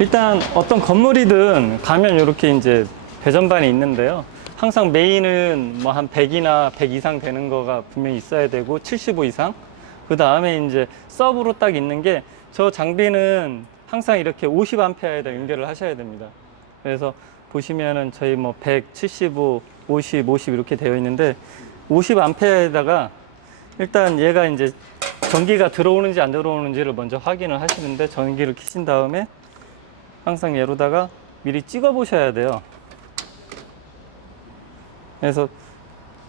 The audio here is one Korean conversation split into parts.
일단 어떤 건물이든 가면 이렇게 이제 배전반이 있는데요. 항상 메인은 뭐 한 100이나 100 이상 되는 거가 분명히 있어야 되고 75 이상. 그 다음에 이제 서브로 딱 있는 게 저 장비는 항상 이렇게 50A에다 연결을 하셔야 됩니다. 그래서 보시면은 저희 뭐 100, 75, 50, 50 이렇게 되어 있는데 50A에다가 일단 얘가 이제 전기가 들어오는지 안 들어오는지를 먼저 확인을 하시는데 전기를 켜신 다음에 항상 얘로다가 미리 찍어 보셔야 돼요. 그래서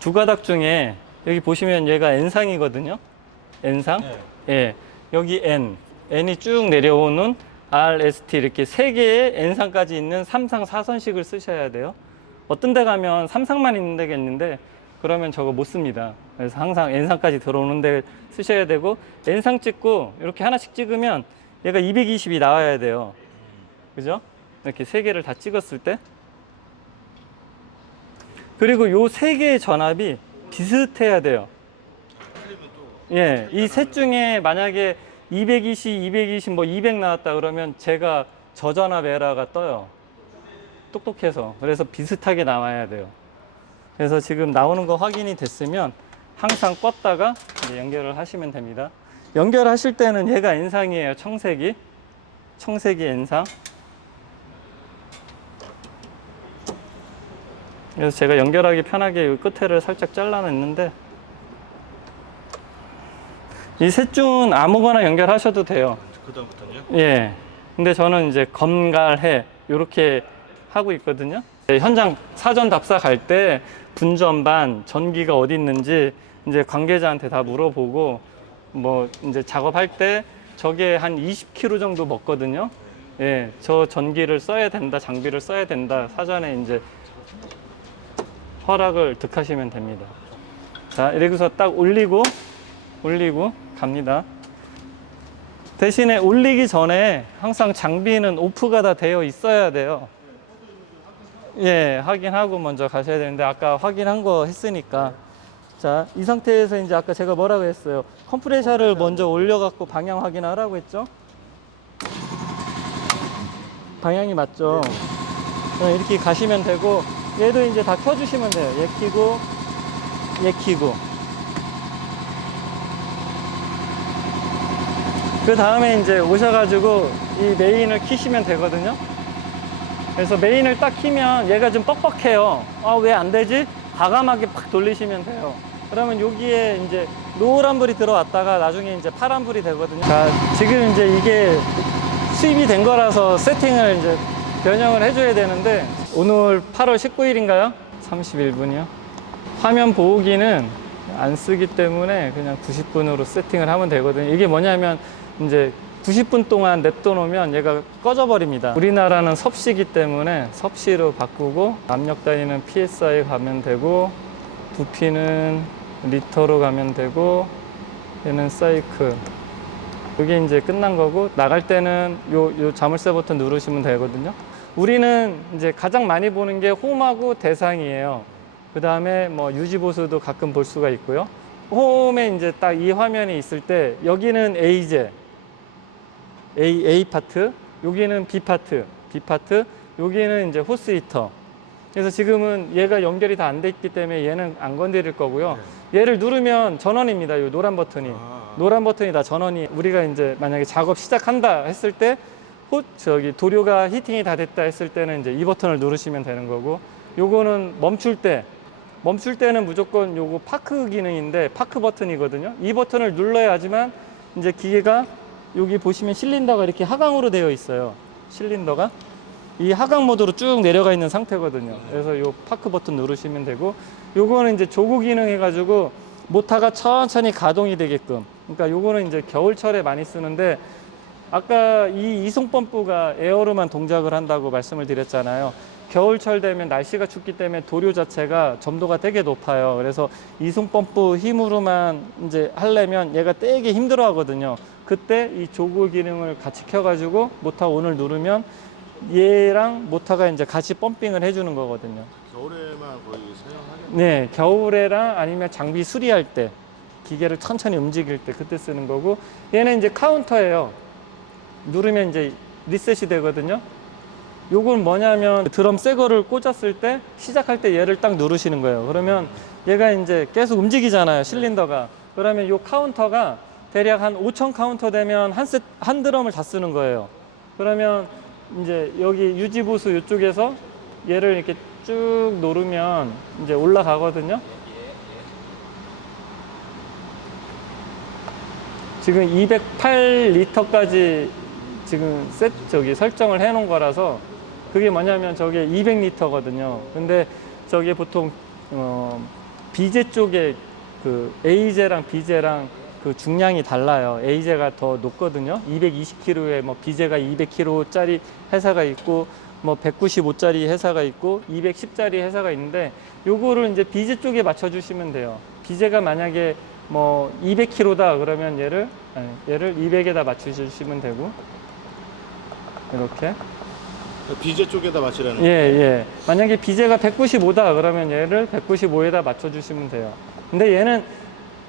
두 가닥 중에 여기 보시면 얘가 N상이거든요. N상. 네. 예. 여기 N이 쭉 내려오는 RST 이렇게 세 개의 N상까지 있는 3상 4선식을 쓰셔야 돼요. 어떤 데 가면 3상만 있는 데가 있는데 그러면 저거 못 씁니다. 그래서 항상 N상까지 들어오는 데 쓰셔야 되고 N상 찍고 이렇게 하나씩 찍으면 얘가 220이 나와야 돼요. 그죠? 이렇게 세 개를 다 찍었을 때. 그리고 요 세 개의 전압이 비슷해야 돼요. 예, 이 셋 중에 만약에 220, 220, 뭐 200 나왔다 그러면 제가 저전압 에러가 떠요. 똑똑해서. 그래서 비슷하게 나와야 돼요. 그래서 지금 나오는 거 확인이 됐으면 항상 껐다가 이제 연결을 하시면 됩니다. 연결하실 때는 얘가 N상이에요. 청색이 N상. 그래서 제가 연결하기 편하게 이 끝에를 살짝 잘라냈는데 이 셋 중은 아무거나 연결하셔도 돼요. 그다음부터는요? 예. 근데 저는 이제 검갈해 이렇게 하고 있거든요. 현장 사전 답사 갈 때 분전반 전기가 어디 있는지 이제 관계자한테 다 물어보고 뭐 이제 작업할 때 저게 한 20km 정도 먹거든요. 예. 저 전기를 써야 된다, 장비를 써야 된다. 사전에 이제 허락을 득하시면 됩니다. 자, 이렇게서 딱 올리고 갑니다. 대신에 올리기 전에 항상 장비는 오프가 다 되어 있어야 돼요. 예, 확인하고 먼저 가셔야 되는데 아까 확인한 거 했으니까. 자, 이 상태에서 이제 아까 제가 뭐라고 했어요? 컴프레셔를 먼저 올려갖고 방향 확인하라고 했죠? 방향이 맞죠? 이렇게 가시면 되고 얘도 이제 다 켜주시면 돼요. 얘 켜고 얘 켜고 그 다음에 이제 오셔가지고 이 메인을 키시면 되거든요. 그래서 메인을 딱 키면 얘가 좀 뻑뻑해요. 아, 왜 안 되지? 과감하게 팍 돌리시면 돼요. 그러면 여기에 이제 노란 불이 들어왔다가 나중에 이제 파란 불이 되거든요. 자, 지금 이제 이게 수입이 된 거라서 세팅을 이제 변형을 해줘야 되는데 오늘 8월 19일인가요? 31분이요. 화면 보호기는 안 쓰기 때문에 그냥 90분으로 세팅을 하면 되거든요. 이게 뭐냐면 이제 90분 동안 냅둬 놓으면 얘가 꺼져 버립니다. 우리나라는 섭씨기 때문에 섭씨로 바꾸고 압력 단위는 PSI 가면 되고 부피는 리터로 가면 되고 얘는 사이클. 이게 이제 끝난 거고 나갈 때는 요 자물쇠 버튼 누르시면 되거든요. 우리는 이제 가장 많이 보는 게 홈하고 대상이에요. 그 다음에 뭐 유지보수도 가끔 볼 수가 있고요. 홈에 이제 딱 이 화면이 있을 때 여기는 A제 A 파트, 여기는 B 파트, 여기는 이제 호스 히터. 그래서 지금은 얘가 연결이 다 안 돼 있기 때문에 얘는 안 건드릴 거고요. 네. 얘를 누르면 전원입니다. 이 노란 버튼이. 노란 버튼이 다 전원이. 우리가 이제 만약에 작업 시작한다 했을 때, 도료가 히팅이 다 됐다 했을 때는 이제 이 버튼을 누르시면 되는 거고, 요거는 멈출 때는 무조건 요거 파크 기능인데 파크 버튼이거든요. 이 버튼을 눌러야지만 이제 기계가 여기 보시면 실린더가 이렇게 하강으로 되어 있어요. 실린더가 이 하강 모드로 쭉 내려가 있는 상태거든요. 그래서 요 파크 버튼 누르시면 되고 요거는 이제 조구 기능 해가지고 모터가 천천히 가동이 되게끔. 그러니까 요거는 이제 겨울철에 많이 쓰는데 아까 이 이송 펌프가 에어로만 동작을 한다고 말씀을 드렸잖아요. 겨울철 되면 날씨가 춥기 때문에 도료 자체가 점도가 되게 높아요. 그래서 이송 펌프 힘으로만 이제 하려면 얘가 되게 힘들어 하거든요. 그때 이 조구 기능을 같이 켜가지고 모터 온을 누르면 얘랑 모터가 이제 같이 펌핑을 해주는 거거든요. 겨울에만 거의 사용하겠네요. 네, 겨울에랑 아니면 장비 수리할 때 기계를 천천히 움직일 때 그때 쓰는 거고 얘는 이제 카운터예요. 누르면 이제 리셋이 되거든요. 요건 뭐냐면 드럼 새 거를 꽂았을 때 시작할 때 얘를 딱 누르시는 거예요. 그러면 얘가 이제 계속 움직이잖아요, 실린더가. 그러면 요 카운터가 대략 한 5,000 카운터 되면 한 드럼을 다 쓰는 거예요. 그러면 이제 여기 유지보수 이쪽에서 얘를 이렇게 쭉 누르면 이제 올라가거든요. 지금 208리터까지 지금 설정을 해 놓은 거라서 그게 뭐냐면 저게 200리터거든요. 근데 저게 보통 비제 쪽에 그 A제랑 B제랑 그 중량이 달라요. A제가 더 높거든요. 220kg에 뭐 B제가 200kg짜리 회사가 있고 뭐 195짜리 회사가 있고 210짜리 회사가 있는데 요거를 이제 B제 쪽에 맞춰 주시면 돼요. B제가 만약에 뭐 200kg다 그러면 얘를 200에다 맞춰 주시면 되고 이렇게 비제 쪽에다 맞추라는 예. 만약에 비제가 195다 그러면 얘를 195에다 맞춰 주시면 돼요. 근데 얘는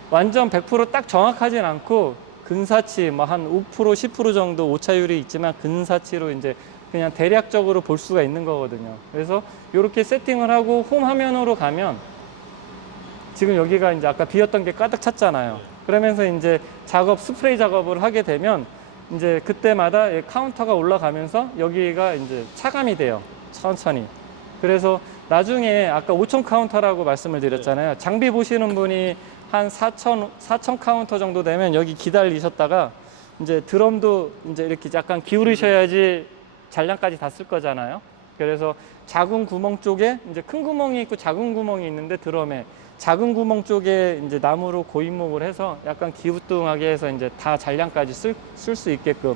완전 100%딱 정확하진 않고 근사치 뭐 한 5% 10% 정도 오차율이 있지만 근사치로 이제 그냥 대략적으로 볼 수가 있는 거거든요. 그래서 이렇게 세팅을 하고 홈 화면으로 가면 지금 여기가 이제 아까 비었던 게 가득 찼잖아요. 그러면서 이제 스프레이 작업을 하게 되면 이제 그때마다 카운터가 올라가면서 여기가 이제 차감이 돼요. 천천히. 그래서 나중에 아까 5,000 카운터라고 말씀을 드렸잖아요. 장비 보시는 분이 한 4,000 카운터 정도 되면 여기 기다리셨다가 이제 드럼도 이제 이렇게 약간 기울이셔야지 잔량까지 다 쓸 거잖아요. 그래서 작은 구멍 쪽에 이제 큰 구멍이 있고 작은 구멍이 있는데 드럼에 작은 구멍 쪽에 이제 나무로 고인목을 해서 약간 기우뚱하게 해서 이제 다 잔량까지 쓸 수 있게끔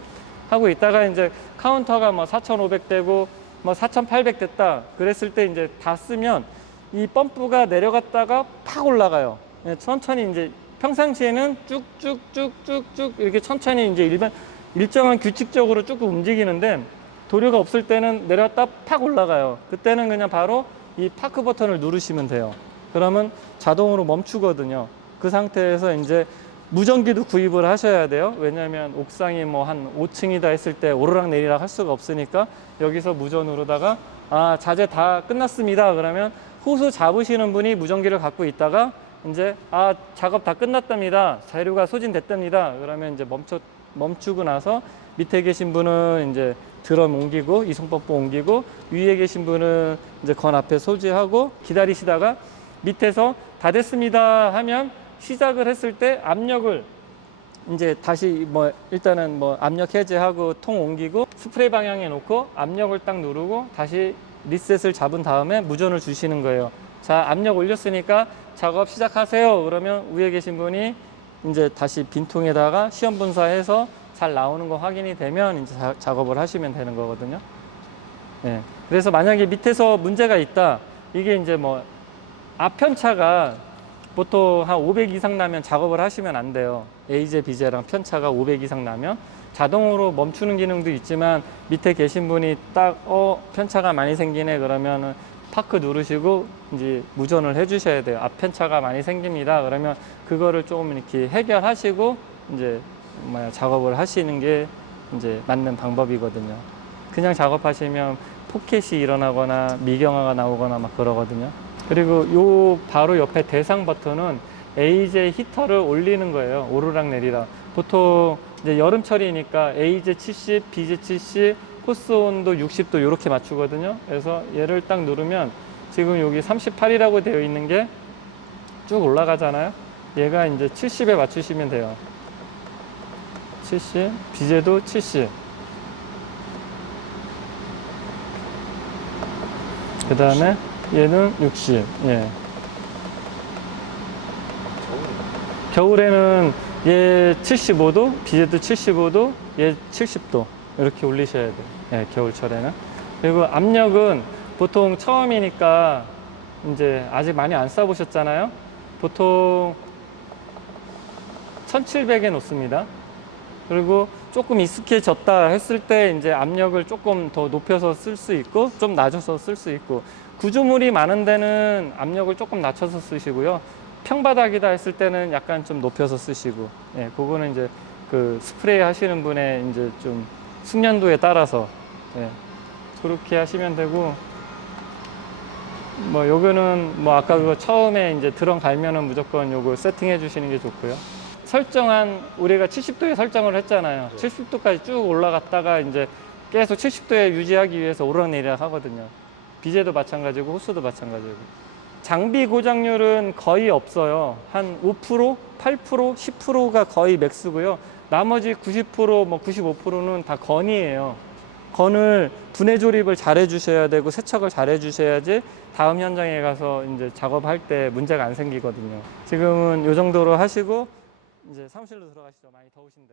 하고 있다가 이제 카운터가 뭐 4,500 되고 뭐 4,800 됐다 그랬을 때 이제 다 쓰면 이 펌프가 내려갔다가 팍 올라가요. 천천히 이제 평상시에는 쭉쭉쭉쭉쭉 이렇게 천천히 이제 일정한 규칙적으로 쭉 움직이는데 도료가 없을 때는 내려갔다 팍 올라가요. 그때는 그냥 바로 이 파크 버튼을 누르시면 돼요. 그러면 자동으로 멈추거든요. 그 상태에서 이제 무전기도 구입을 하셔야 돼요. 왜냐하면 옥상이 뭐 한 5층이다 했을 때 오르락 내리락 할 수가 없으니까 여기서 무전으로다가 자재 다 끝났습니다. 그러면 호수 잡으시는 분이 무전기를 갖고 있다가 이제 작업 다 끝났답니다. 자료가 소진됐답니다. 그러면 이제 멈추고 나서 밑에 계신 분은 이제 드럼 옮기고 이송펌프 옮기고 위에 계신 분은 이제 건 앞에 소지하고 기다리시다가 밑에서 다 됐습니다 하면 시작을 했을 때 압력을 이제 다시 뭐 일단은 뭐 압력 해제하고 통 옮기고 스프레이 방향에 놓고 압력을 딱 누르고 다시 리셋을 잡은 다음에 무전을 주시는 거예요. 자, 압력 올렸으니까 작업 시작하세요. 그러면 위에 계신 분이 이제 다시 빈통에다가 시험 분사해서 잘 나오는 거 확인이 되면 이제 작업을 하시면 되는 거거든요. 예. 그래서 만약에 밑에서 문제가 있다. 이게 이제 뭐 앞편차가 보통 한 500 이상 나면 작업을 하시면 안 돼요. A제, B제랑 편차가 500 이상 나면 자동으로 멈추는 기능도 있지만 밑에 계신 분이 딱 편차가 많이 생기네 그러면은 파크 누르시고 이제 무전을 해 주셔야 돼요. 앞 편차가 많이 생깁니다. 그러면 그거를 조금 이렇게 해결하시고 이제 작업을 하시는 게 이제 맞는 방법이거든요. 그냥 작업하시면 포켓이 일어나거나 미경화가 나오거나 막 그러거든요. 그리고 요 바로 옆에 대상 버튼은 A제 히터를 올리는 거예요. 오르락 내리락. 보통 이제 여름철이니까 A제 70, B제 70, 코스 온도 60도 이렇게 맞추거든요. 그래서 얘를 딱 누르면 지금 여기 38이라고 되어 있는 게 쭉 올라가잖아요. 얘가 이제 70에 맞추시면 돼요. 70, B제도 70. 그 다음에 얘는 60. 예. 겨울에는 얘 75도, B제도 75도, 얘 70도 이렇게 올리셔야 돼요. 예, 겨울철에는. 그리고 압력은 보통 처음이니까 이제 아직 많이 안 써보셨잖아요. 보통 1700에 놓습니다. 그리고 조금 익숙해졌다 했을 때 이제 압력을 조금 더 높여서 쓸 수 있고 좀 낮춰서 쓸 수 있고 구조물이 많은 데는 압력을 조금 낮춰서 쓰시고요. 평바닥이다 했을 때는 약간 좀 높여서 쓰시고 예, 그거는 이제 그 스프레이 하시는 분의 이제 좀 숙련도에 따라서 예, 그렇게 하시면 되고, 뭐 요거는 뭐 아까 그거 처음에 이제 드럼 갈면은 무조건 요거 세팅해 주시는 게 좋고요. 설정한 우리가 70도에 설정을 했잖아요. 70도까지 쭉 올라갔다가 이제 계속 70도에 유지하기 위해서 오르락내리락 하거든요. 비제도 마찬가지고 호스도 마찬가지고. 장비 고장률은 거의 없어요. 한 5%, 8%, 10%가 거의 맥스고요. 나머지 90%, 뭐 95%는 다 건이에요. 건을 분해 조립을 잘 해주셔야 되고 세척을 잘 해주셔야지 다음 현장에 가서 이제 작업할 때 문제가 안 생기거든요. 지금은 이 정도로 하시고 이제 사무실로 들어가시죠. 많이 더우신데.